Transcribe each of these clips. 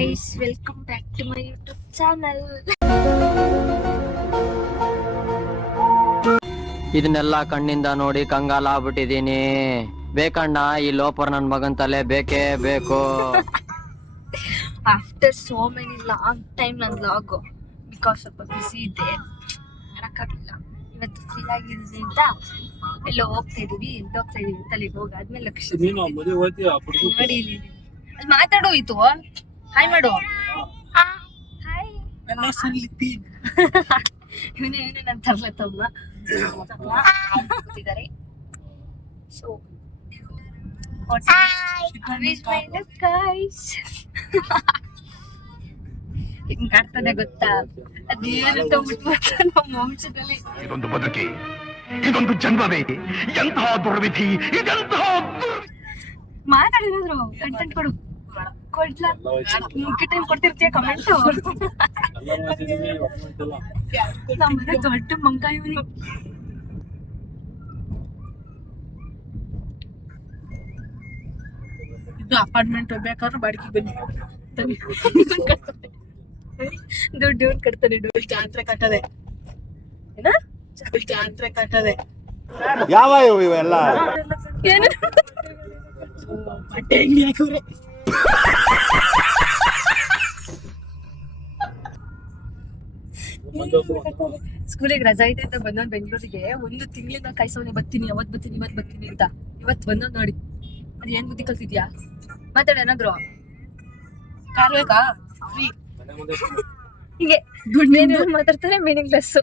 guys, welcome back to my YouTube channel. ಇದನ್ನೆಲ್ಲ ಕಣ್ಣಿಂದ ನೋಡಿ ಕಂಗಾಲ ಆಗ್ಬಿಟ್ಟಿದೀನಿ. ಬೇಕಣ್ಣ ಈ ಲೋಪರ್ ನನ್ ಮಗನ್ ತಲೆ ಬೇಕೇ ಬೇಕು. After so many long time ನನ್ನ vlog because ಸ್ವಲ್ಪ ಬಿಸಿ ಇದ್ದೆ ಮಾಡಕ್ಕಾಗಿಲ್ಲ. ಇವತ್ತು ಫ್ರೀ ಆಗಿದ್ದೀನಿ ಅಂತ ಎಲ್ಲೋ ಹೋಗ್ತಾ ಇದೀವಿ ತಲೆಗೆ ಹೋಗಾದ್ಮೇಲೆ ಲಕ್ಷ ನೋಡಿ ಅಲ್ಲಿ ಮಾತಾಡೋಯ್ತು. ಹಾಯ್ ಮಾಡು. ಹಾಯ್ ನನ್ನ ಹೆಸರು ಲಿಪಿ. ಇವನೇ ನನ್ನ ತರ್ಲತ್ತಮ್ಮ ಕೂತಿದ್ದಾರೆ. ಸೊ ಹಿಂಗ್ ಕಾಡ್ತಾನೆ ಗೊತ್ತಾ, ಅದೇನಂತ ಬಿಟ್ಬಿಟ್ಟು ನಮ್ಮ ವಂಶದಲ್ಲಿ ಇದೊಂದು ಬದುಕಿ, ಇದೊಂದು ಜನ್ಮವೇ, ಎಂತಹ ದುರ್ವಿಧಿ, ಇದೆಂತಹ ಮಾತಾಡಿದ್ರು ಕಂಟೆಂಟ್ ಕೊಡು ಕೊಡ್ಲ ಮುಖ್ಯ ಟೈಮ್ ಕೊಡ್ತಿರ್ತೀಯ ಕಮೆಂಟ್. ನಮ್ಮನೆ ದೊಡ್ಡ ಮಂಗ ಇವನು. ಇದು ಅಪಾರ್ಟ್ಮೆಂಟ್ ಬೇಕಾದ್ರೆ ಬಾಡಿಗೆ ಬನ್ನಿ. ದುಡ್ಡು ಇವ್ನು ಕಟ್ತಾನೆ. ಜಾತ್ರೆ ಕಟ್ಟದೆ ಜಾತ್ರೆ ಕಟ್ಟದೆ ಯಾವ ಇವೆಲ್ಲ ಏನು ಬಟ್ಟೆ ಅಂಗಡಿ ಹಾಕಿವ್ರೆ. ಸ್ಕೂಲಿಗೆ ರಜಾ ಇದೆ ಅಂತ ಬಂದವ್ನು ಬೆಂಗಳೂರಿಗೆ. ಒಂದು ತಿಂಗಳಿಂದ ಕಾಯ್ಸವನೆ ಬರ್ತೀನಿ ಅವತ್ ಬರ್ತೀನಿ ಇವತ್ ಬರ್ತೀನಿ ಅಂತ. ಇವತ್ ಬಂದವ್ ನೋಡಿ, ಅದು ಏನ್ ಬುದ್ಧಿ ಕಲ್ತಿದ್ಯಾ? ಮಾತಾಡ ಏನಾದ್ರು. ಕಾರ್ ಬೇಕಾ? ಫ್ರೀ. ಹೀಗೆ ದುಡ್ಡು ಮಾತಾಡ್ತಾರೆ, ಮೀನಿಂಗ್ ಲೆಸ್,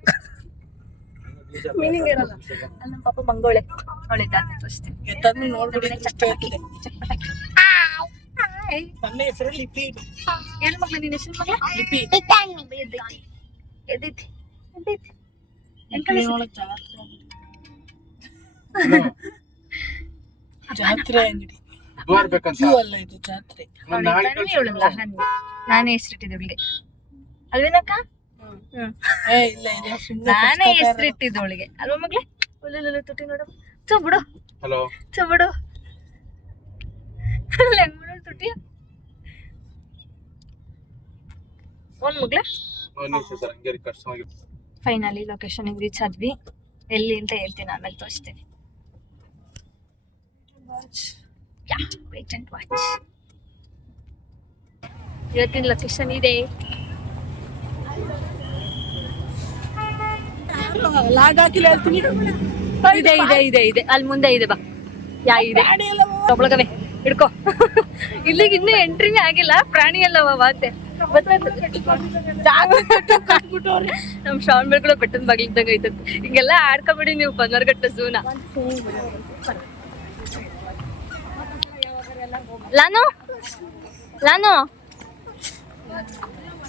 ಮೀನಿಂಗ್ ಇರಲ್ಲ. ಅಲ್ಲಿ ನಮ್ಮ ಪಾಪ ಮಂಗೋಳೆ ಅವಳೆ ಅಷ್ಟೇ. ತಂದು ನೋಡ್ಬಿಡಿ ಇಷ್ಟ ಆಗ್ತಿದೆ. ನನ್ನ ಹೆಸರು ಲಿಪಿ. ಏನು ಮಗ್ಳ ನಿನ್ನ ಹೆಸರು ಮಗ್ಳ? ಲಿಪಿ. ಎದ್ದೈತಿ ಜಾತ್ರೆ ಅಂಗಡಿ ಅಲ್ಲ, ಇದು ಜಾತ್ರೆ. ನಾನೇ ಹೆಸರಿಟ್ಟಿದ್ದೆ ಅವಳಿಗೆ ಅಲ್ವೇನಕ್ಕ? ಇಲ್ಲ ನಾನೇ ಹೆಸರಿಟ್ಟಿದ್ದೆ ಅವಳಿಗೆ ಅಲ್ವಾ ಮಗ್ಳೆ? ಒಳ್ಳೆ ತುಟಿ ನೋಡ ಬಿಡು. ಹಲೋ ಬಿಡು ಹೆಂಗ್ ಬಿಡೋಳು ತುಟಿ. ಒಂದ್ ಮಗ್ಳೆ ಫೈನಲಿ ಲೊಕೇಶನ್ ರೀಚ್ ಆದ್ವಿ. ಎಲ್ಲಿ ಅಂತ ಹೇಳ್ತೀನಿ, ಆಮೇಲೆ ತೋರಿಸ್ತೀನಿ. Wait and watch. ಇವತ್ತಿನ ಲೊಕೇಶನ್ ಇದೆ. ಲಾಗ್ ಹಾಕಿಲ್ಲ ಹೇಳ್ತೀನಿ. ಇದೆ ಇದೆ ಇದೆ ಇದೆ ಅಲ್ಲಿ ಮುಂದೆ ಇದೆ. ಬಾ ಇದೆ ಒಬ್ಳಗವೆ ಹಿಡ್ಕೊ. ಇಲ್ಲಿಗೆ ಇನ್ನೂ ಎಂಟ್ರಿನೇ ಆಗಿಲ್ಲ. ಪ್ರಾಣಿ ಅಲ್ಲವ ಮಾತೆ ನಮ್ ಶ್ರಾವಣ ಬೆಳಗುಳ ಬೆಟ್ಟದ ಬಾಗಿಲಿದ್ದಂಗ ಐತದ. ಹಿಂಗೆಲ್ಲ ಆಡ್ಕೊಬೇಡಿ ನೀವು ಬನ್ನರ್ಘಟ್ಟ ಝೂನ. ಲಾನು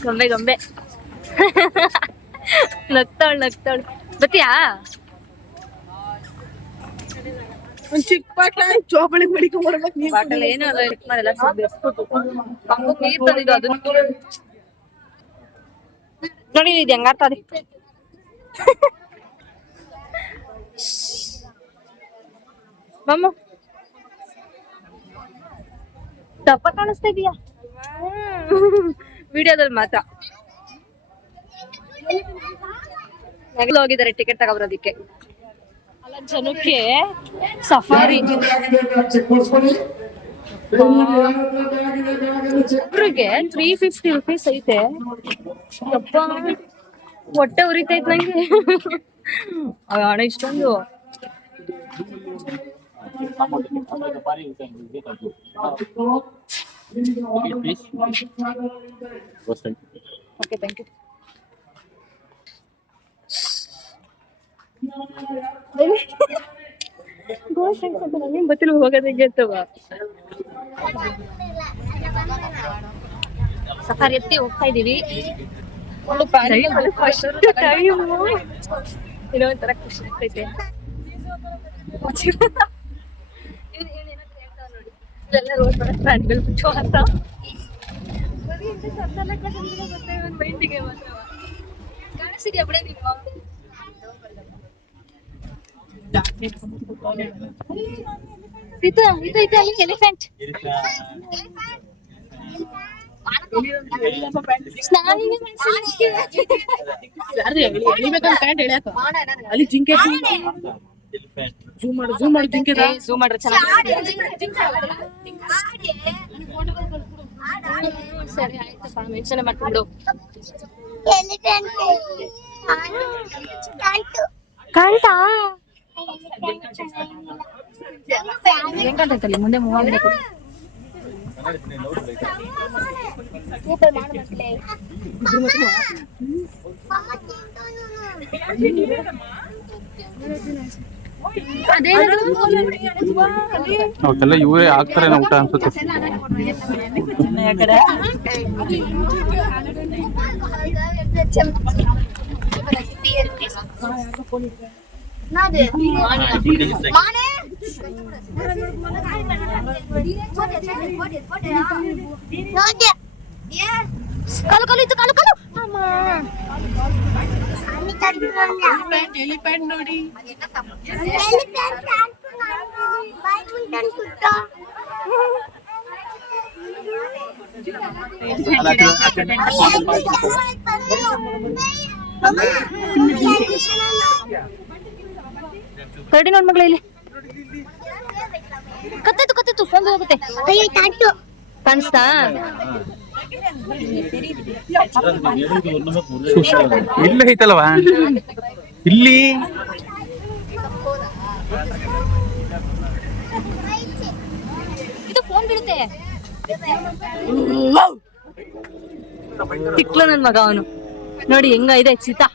ಗೊಂಬೆ ನಗ್ತಾಳ್ ಬತ್ತೀಯಾ? ಒಂದ್ ಚಿಕ್ಕ ಬಾಟ್ಲ ಚೋಬಳಿ ಮಡಿಕೊಂಡ್ ಬರ್ಬೇಕು. ಬಾಟಲ್ ಏನು ಅಲ್ಲ, ಮಾಡಿಲ್ಲ ನೀರ್ ತಂದಿದ್ದು ಅದನ್ನ ನೋಡಿ. ಇದು ಹೆಂಗಾಡ್ತದೆ ಮಮ್ಮ. ದಪ್ಪ ಕಾಣಿಸ್ತಾ ಇದೀಯಾ ವಿಡಿಯೋದಲ್ಲಿ ಮಾತ್ರ. ಹೋಗಿದ್ದಾರೆ ಟಿಕೆಟ್ ತಗೊಬರೋದಿಕ್ಕೆ. ಅಲ್ಲ ಜನಕ್ಕೆ ಸಫಾರಿ ಒಬ್ರಿಗೆ 350 ರೂಪೀಸ್ ಐತೆ. ಯಪ್ಪ ಹೊಟ್ಟೆ ಉರಿತೈತ್ ನಂಗೆ. ಹಣ ಇಷ್ಟೊಂದು. Okay thank you. ಗೊತ್ತಿಲ್ಲ ಹೋಗೋದಂಗೆ ಅಂತವ. ಸಫಾರಿ ಎತ್ತಿ ಹೋಗ್ತಾ ಇದೀವಿ. ಏನೋ ಒಂಥರ ಖುಷಿ ಆಗ್ತೈತೆ. ಎಲ್ಲ ರೋಡ್ ಮಾಡಕ್ ಪ್ರಾಣಿಗಳು ಬಿಟ್ಟು ಅಂತ ಮೈಂಡಿಗೆ ಮಾತ್ರ ಕಾಣಿಸಿದ್ಯಾ ಬಿಡ ನೀವು. ಇದು ಅಲ್ಲಿ ಎಲಿಫೆಂಟ್. ಎಳಿಬೇಕಂತ ಪ್ಯಾಂಟ್ ಎಳ್ಯಾಕ ಅಲ್ಲಿ ಜಿಂಕೆ ಝೂಮ್ ಮಾಡು ಜಿಂಕೆ ಝೂಮ್ ಮಾಡ್ರೆ ಚೆನ್ನಾಗಿ ಸರಿ ಆಯ್ತಪ್ಪ ಮೆನ್ಷನ್ ಮಾಡ್ಕೊಂಡು ಕಾಣ್ತಾ ಹೆಂಗ್ ಕಾಣ್ತೈತಲ್ಲಿ ಮುಂದೆ ಮೂವ್ ಆಗ್ಬೇಕು ಅವಕ್ಕೆಲ್ಲ ಇವರೇ ಆಗ್ತಾರೆ ಊಟ ಅನ್ಸುತ್ತೆ. ಕಾಲು ಕಾಲು ಇತ್ತು ಕಾಲು ಕಾಲು ಎಲಿಫೆಂಟ್ ನೋಡಿ ಕರಡಿ ನೋಡ್ ಮಗಳ ಇಲ್ಲಿ ಕತ್ತಿತ್ತು ಫೋನ್ ಹೋಗುತ್ತೆ ಕಾಣಿಸ್ತಾ ಇಲ್ಲಿ ಐತಲ್ವಾ ಇಲ್ಲಿ ಇದು ಫೋನ್ ಬಿಡುತ್ತೆ ತಿಕ್ಲ ನನ್ ಮಗ ಅವನು ನೋಡಿ ಹೆಂಗ ಇದೆ ಚಿತಾ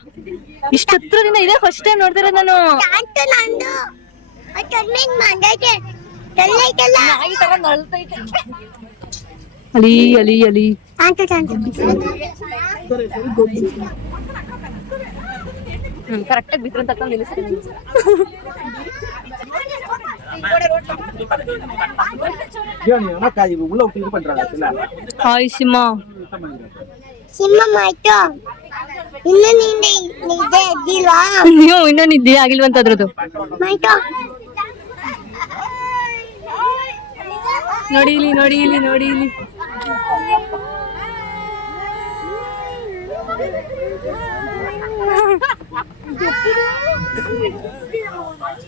ಇಷ್ಟ ಹತ್ರದಿಂದ ಇದೆ ಫಸ್ಟ್ ಟೈಮ್ ನೋಡ್ತಿರೋದು ನಾನು ಅಲಿ ಅಲಿ ಅಲಿ ಕರೆಕ್ಟಾಗಿ ಬಿದ್ರಂತ ಹಾಯ್ ಸಿಂಹ ಇನ್ನೂ ನಿದ್ದೆ ಆಗಿಲ್ವಂತ ಅದ್ರದ್ದು ನೋಡಿ ಇಲ್ಲಿ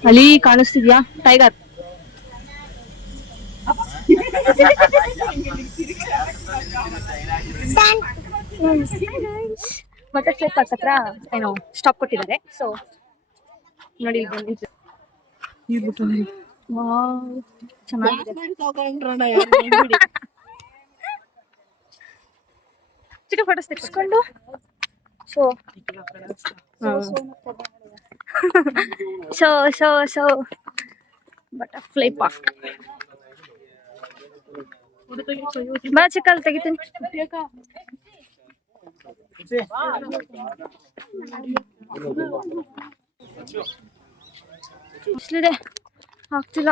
ಅಲ್ಲಿ ಕಾಣಿಸ್ತಿದ್ಯಾ ಟೈಗರ್ ಮತ್ತೆ ಪಾರ್ಕ್ ಹತ್ರ ಏನೋ ಸ್ಟಾಪ್ ಕೊಟ್ಟಿದ್ದಾರೆ ಸೊ ನೋಡಿ ಚೆನ್ನಾಗಿದೆ ಚಿಕ್ಕ ಫೋಟೋಸ್ ತೆಗೆಸ್ಕೊಂಡು ಸೊ ಬಟರ್ಫ್ಲೈ ಪಾರ್ಕ್ ಬಾ ಚಿಕ್ಕ ಅಲ್ಲಿ ತೆಗಿತೀನಿ ಬಿಸ್ಲಿದೆ ಆಗ್ತಿಲ್ಲ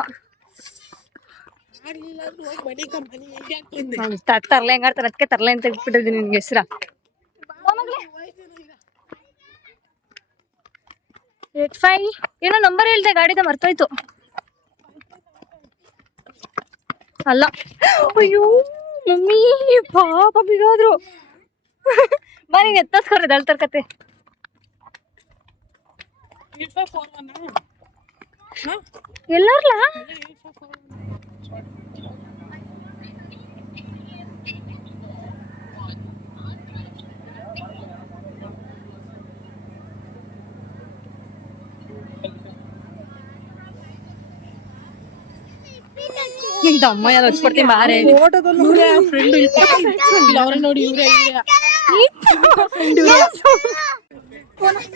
ತರ್ಲೆ ಹೆಂಗಾಡ್ತಾರೆ ಅದಕ್ಕೆ ತರ್ಲೆ ಅಂತ ಇಟ್ಬಿಟ್ಟಿದ್ದೀನಿ ನಿನ್ಗೆ ಹೆಸ್ರ 85 ಏನೋ ನಂಬರ್ ಹೇಳ್ದೆ ಗಾಡಿದ ಮರ್ತೋಯ್ತು ಅಲ್ಲ ಅಯ್ಯೋ ಮಮ್ಮಿ ಪಾಪ ಬಿಡೋದ್ರು ಬಾ ನೀನ್ ಎತ್ತಸ್ಕೊಡ್ರಿ ದಳ್ತರ್ ಕತೆ ಎಲ್ಲರ್ಲಾ ನಿಂದ ಅಮ್ಮ ಯಾರು ಹಚ್ಕೊಡ್ತೀನಿ ಬಾರೆ ಫ್ರೆಂಡ್ ಅವ್ರ ನೋಡಿ ಇವ್ರೆ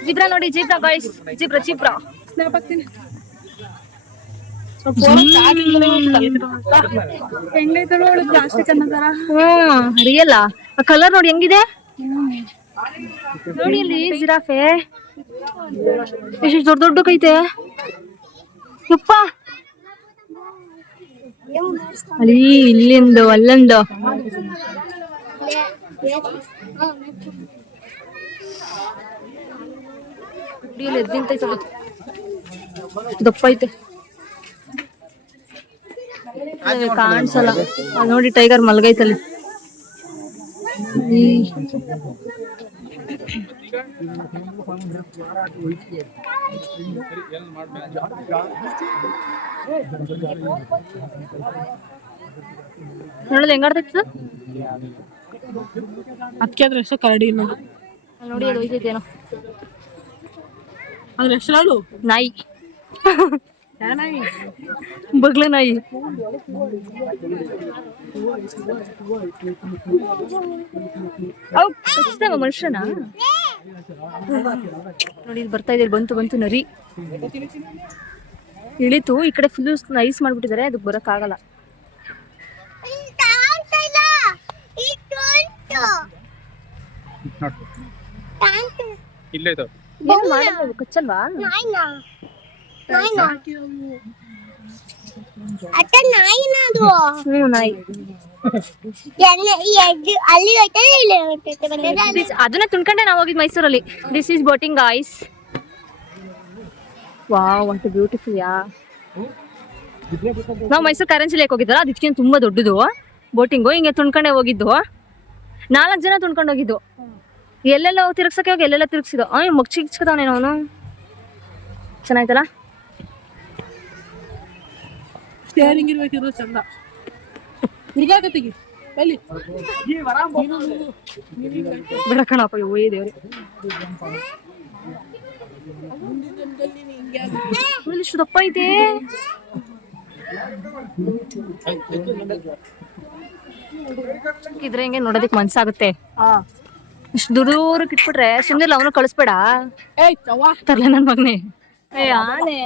ಜಿಬ್ರಾ ನೋಡಿ ಜಿಬ್ರಾ ಗಾಯ್ಸ್ ಜಿಬ್ರಾ ಸ್ನಾಪ್ ಹಾಕ್ತೀನಿ ಹೆಂಗೈತೆ ನೋಡು ಪ್ಲಾಸ್ಟಿಕ್ ಅನ್ನೋದರ ರಿಯಲ್ ಆ ಕಲರ್ ನೋಡಿ ಹೆಂಗಿದೆ ನೋಡಿ ಇಲ್ಲಿ ಜಿರಾಫೆ ಎಷ್ಟು ದೊಡ್ಡಕೈತೆ ಯಪ್ಪ ಅಲ್ಲಿ ಇಲ್ಲಿಂದು ಅಲ್ಲೊಂದು ಎದ್ದಿಂತೈತೆ ದಪ್ಪ ಐತೆ ಕಾಣಿಸಲ್ಲ ನೋಡಿ ಟೈಗರ್ ಮಲ್ಗೈತಲ್ಲಿ ನೋಡೋದು ಹೆಂಗಾಡ್ತೈತು ಅದಕ್ಕೆ ಅದ್ರ ಹೆಸರು ಕರಡಿ ಅನ್ನೋದು. ನೋಡಿ ಅದು ಹೋಯ್ತೈತೇನೋ ಅದ್ರ ಹೆಸರು ನಾಯಿ ನಾಯಿ ಬಗ್ಲ ನಾಯಿ. ಅವು ಕಚ್ಚಿದಾವ ಮನುಷ್ಯನ. ನೋಡಿ ಇಲ್ಲಿ ಬರ್ತಾ ಇದೆ, ಬಂತು ನರಿ ಇಳಿತು. ಈ ಕಡೆ ಫುಲ್ ನೈಸ್ ಮಾಡ್ಬಿಟ್ಟಿದ್ದಾರೆ, ಅದಕ್ಕೆ ಬರಕ್ಕಾಗಲ್ಲ. ಇಲ್ಲೇ ಇದಾವೆ. ಏನು ಮಾಡಲ್ಲ, ಕಚ್ಚಲ್ವಾ? ನಾಯಿ ಅದನ್ನ ತುಂಡ್ಕೊಂಡೆ ನಾವು ಹೋಗಿದ್ ಮೈಸೂರಲ್ಲಿ. This is boating guys. Wow, what beautiful yeah. ನಾವು ಮೈಸೂರು ಕಾರಂಜಿ ಲೇಕ್ ಹೋಗಿದ್ದಲ್ಲ, ಅದಕ್ಕೆ ತುಂಬಾ ದೊಡ್ಡದು ಬೋಟಿಂಗು. ಹಿಂಗೆ ತುಂಡ್ಕೊಂಡೆ ಹೋಗಿದ್ದು, 4 ಜನ ತುಂಡ್ಕೊಂಡು ಹೋಗಿದ್ದು. ಎಲ್ಲೆಲ್ಲ ತಿರ್ಗ್ಸಕ್ಕೆ ಹೋಗಿ ಎಲ್ಲೆಲ್ಲ ತಿರ್ಗ್ಸಿದ್ದು. ಮಗ್ಚಿಕ್ಸ್ಕೊತಾವನೇನೋ ಅವನು. ಚೆನ್ನಾಯ್ತಲ್ಲ. ಸ್ಟೇರಿಂಗ್ ಇರ್ಬೇಕಿರೋ ಚಂದ. ಹುಡುಗಾಕತ್ತಿಗೆ ಬಲ್ಲಿ ಬೇಡ ಕಣಪ್ಪ, ಓಯ್ ದೇವ್ರಿ. ಇಷ್ಟು ದಪ್ಪ ಐತೆ. ಇದ್ರೆ ಹಿಂಗೆ ನೋಡೋದಕ್ ಮನ್ಸಾಗುತ್ತೆ. ಇಷ್ಟು ದೂರಕ್ಕೆ ಇಟ್ಬಿಟ್ರೆ ಸುಮ್ಮನೆ ಅವನು ಕಳಿಸ್ಬೇಡ. ತರ್ಲ ನನ್ ಮಗನೇ. ಆನೆ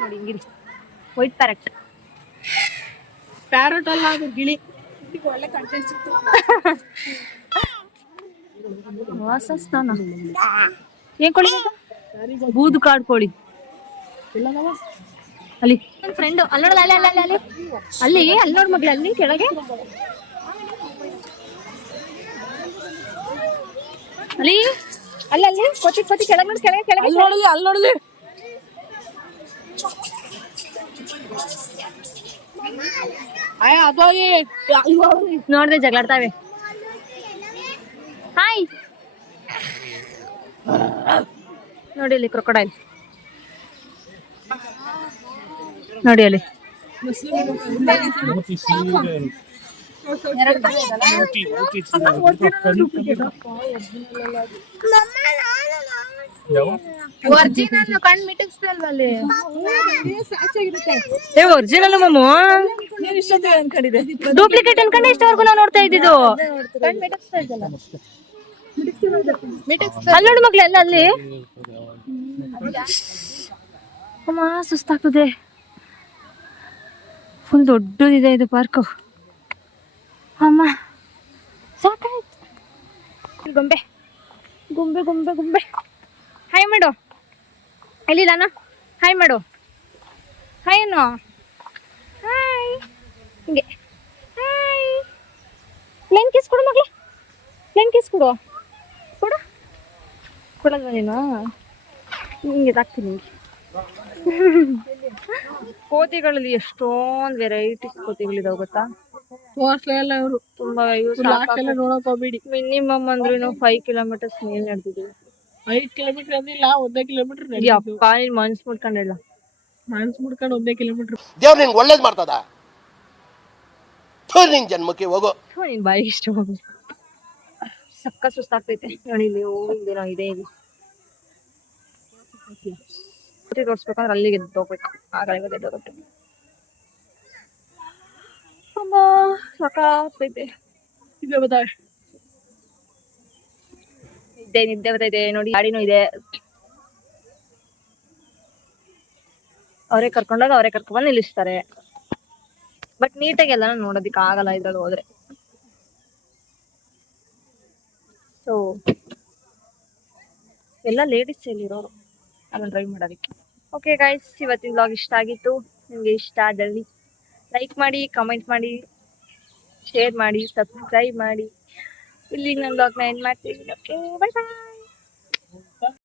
ನೋಡಿ ಹಿಂಗಿರಿ. White parrot. ಪ್ಯಾರಟ್ ಅಲ್ಲ, ಅದು ಗಿಳಿ. ಒಳ್ಳೆ ಕಂಟೆಂಟ್ ಸಿಕ್ತು. ವಾಸಸ್ಥಾನ ಏನ್ ಕೋಳಿ? ಬೂದು ಕಾಡು ಕೋಳಿ. ಅಲ್ಲಿ ನನ್ನ ಫ್ರೆಂಡ್ ಅಲ್ಲಿ ನೋಡಲ್ಲ, ಅಲ್ಲಿ ನೋಡ್ ಮಗ್ಳು, ಅಲ್ಲಿ ಕೆಳಗೆ ಅಲ್ಲಿ ಕೊತಿ ಕೆಳಗೆ ನೋಡಿ, ಕೆಳಗೆ ಅಲ್ಲಿ ನೋಡಲಿ ನೋಡ್ದೆ ಜಗಳಾಡ್ತಾವೆ. ಹಾಯ್ ನೋಡಿ ಅಲ್ಲಿ ಕ್ರೊಕೊಡೈಲ್ ನೋಡಿ ಅಲ್ಲಿ. ಒರಿಜಿನಲ್ ಕಣ್ ಮಿಟಕ್ಸ್ದಲ್ವಲ್ಲಿ ಒರಿಜಿನಲ್ ಮಮ್ಮು, ಡೂಪ್ಲಿಕೇಟ್ ಅನ್ಕೊಂಡೆ ಇಷ್ಟವರೆಗೂ ನಾವು ನೋಡ್ತಾ ಇದ್ದಿದ್ದು. ಅಲ್ಲಿ ನೋಡು ಮಗ್ಳು, ಅಲ್ಲಿ ಅಮ್ಮ ಸುಸ್ತಾಗ್ತದೆ. ಫುಲ್ ದೊಡ್ಡದಿದೆ ಇದು ಪಾರ್ಕು. ಅಮ್ಮ ಸಾಕಾಯ್ತು. ಗೊಂಬೆ ಗೊಂಬೆ ಗೊಂಬೆ ಗೊಂಬೆ. ಹಾಯ್ ಮಾಡು. ಎಲ್ಲಿಲ್ಲ ಹಾಯ್ ಮಾಡು. ಹಾಯ್ ಅನ್ನು. ಹಾಯ್ ಹಿಂಗೆ. ಹಾಯ್. ಪ್ಲೇನ್ ಕಿಸ್ ಕೊಡು ಮಗ್ಳು, ಪ್ಲೇನ್ ಕಿಸ್ ಕೊಡು. ಕೊಡಲ್ವ ನೀನು? ಹಿಂಗೆ ಇದಾಗ್ತೀನಿ ನಿಮಗೆ. ಕೋತಿಗಳಲ್ಲಿ ಎಷ್ಟೊಂದು ವೆರೈಟೀಸ್ ಕೋತಿಗಳಿದಾವೆ ಗೊತ್ತಾ? ತೋರ್ಸ್ಲೆಲ್ಲ ಇವರು ತುಂಬಾ ನೋಡಕ್ ಹೋಗ್ಬೇಡಿ. ಮಿನಿಮಮ್ ಅಂದ್ರೂ 5 ಕಿಲೋಮೀಟರ್ಸ್ ಮೇಲ್ ನಡೆದಿದ್ದೀವಿ. 5 ಕಿಲೋಮೀಟರ್ ಅಂದಿಲ್ಲ, 1 ಕಿಲೋಮೀಟರ್. ಅಪ್ಪ ನೀನ್ ಮನ್ಸ್ ಮುಟ್ಕೊಂಡಿಲ್ಲ. ಮನ್ಸ್ ಮುಡ್ಕೊಂಡು 1 ಕಿಲೋಮೀಟರ್. ದೇವ್ರು ನಿಂಗೆ ಒಳ್ಳೇದ್ ಮಾಡ್ತದ. ನಿನ್ ಜನ್ಮಕ್ಕೆ ಹೋಗೋ. ನೀನ್ ಬಾಯಿ ಇಷ್ಟ ಹೋಗು. ಸಕ್ಕ ಸುಸ್ತಾಗ್ತೈತೆ ನೋಡಿ. ಇಲ್ಲಿ ಹೂವಿಂದೇನೋ ಇದೆ. ಇಲ್ಲಿ ತೋರ್ಸ್ಬೇಕಂದ್ರೆ ಅಲ್ಲಿಗೆ ಎದ್ದು ಹೋಗ್ಬೇಕು. ಆಗಲ್ಲ ಎದ್ದೋಗುತ್ತೆ. ತುಂಬಾ ಸಾಕಾಗ್ತೈತೆ. ನಿದ್ದೆ ಬರ್ತೈತೆ ನೋಡಿ. ಗಾಡಿನೂ ಇದೆ. ಅವರೇ ಕರ್ಕೊಂಡಾಗ ಅವರೇ ಕರ್ಕೊಂಡ್ಬಂದು ನಿಲ್ಲಿಸ್ತಾರೆ. ಬಟ್ ನೀಟಾಗಿ ಎಲ್ಲ ನೋಡೋದಿಕ್ ಆಗಲ್ಲ ಇದ್ರಲ್ಲಿ ಹೋದ್ರೆ. ಸೊ ಎಲ್ಲ ಲೇಡೀಸ್ ಇಲ್ಲಿರೋರು ಅದನ್ನ ಡ್ರೈವ್ ಮಾಡೋದಕ್ಕೆ. ಓಕೆ ಗೈಸ್, ಇವತ್ತಿನ ವ್ಲಾಗ್ ಇಷ್ಟ ಆಗಿತ್ತು. ನಿಮಗೆ ಇಷ್ಟ ಆದಲ್ಲಿ ಲೈಕ್ ಮಾಡಿ, ಕಮೆಂಟ್ ಮಾಡಿ, ಶೇರ್ ಮಾಡಿ, ಸಬ್ಸ್ಕ್ರೈಬ್ ಮಾಡಿ. ಇಲ್ಲಿಗೆ ನನ್ನ ವ್ಲಾಗ್ನ ಎಂಡ್ ಮಾಡ್ತೀನಿ. ಓಕೆ, ಬೈ ಬಾಯ್.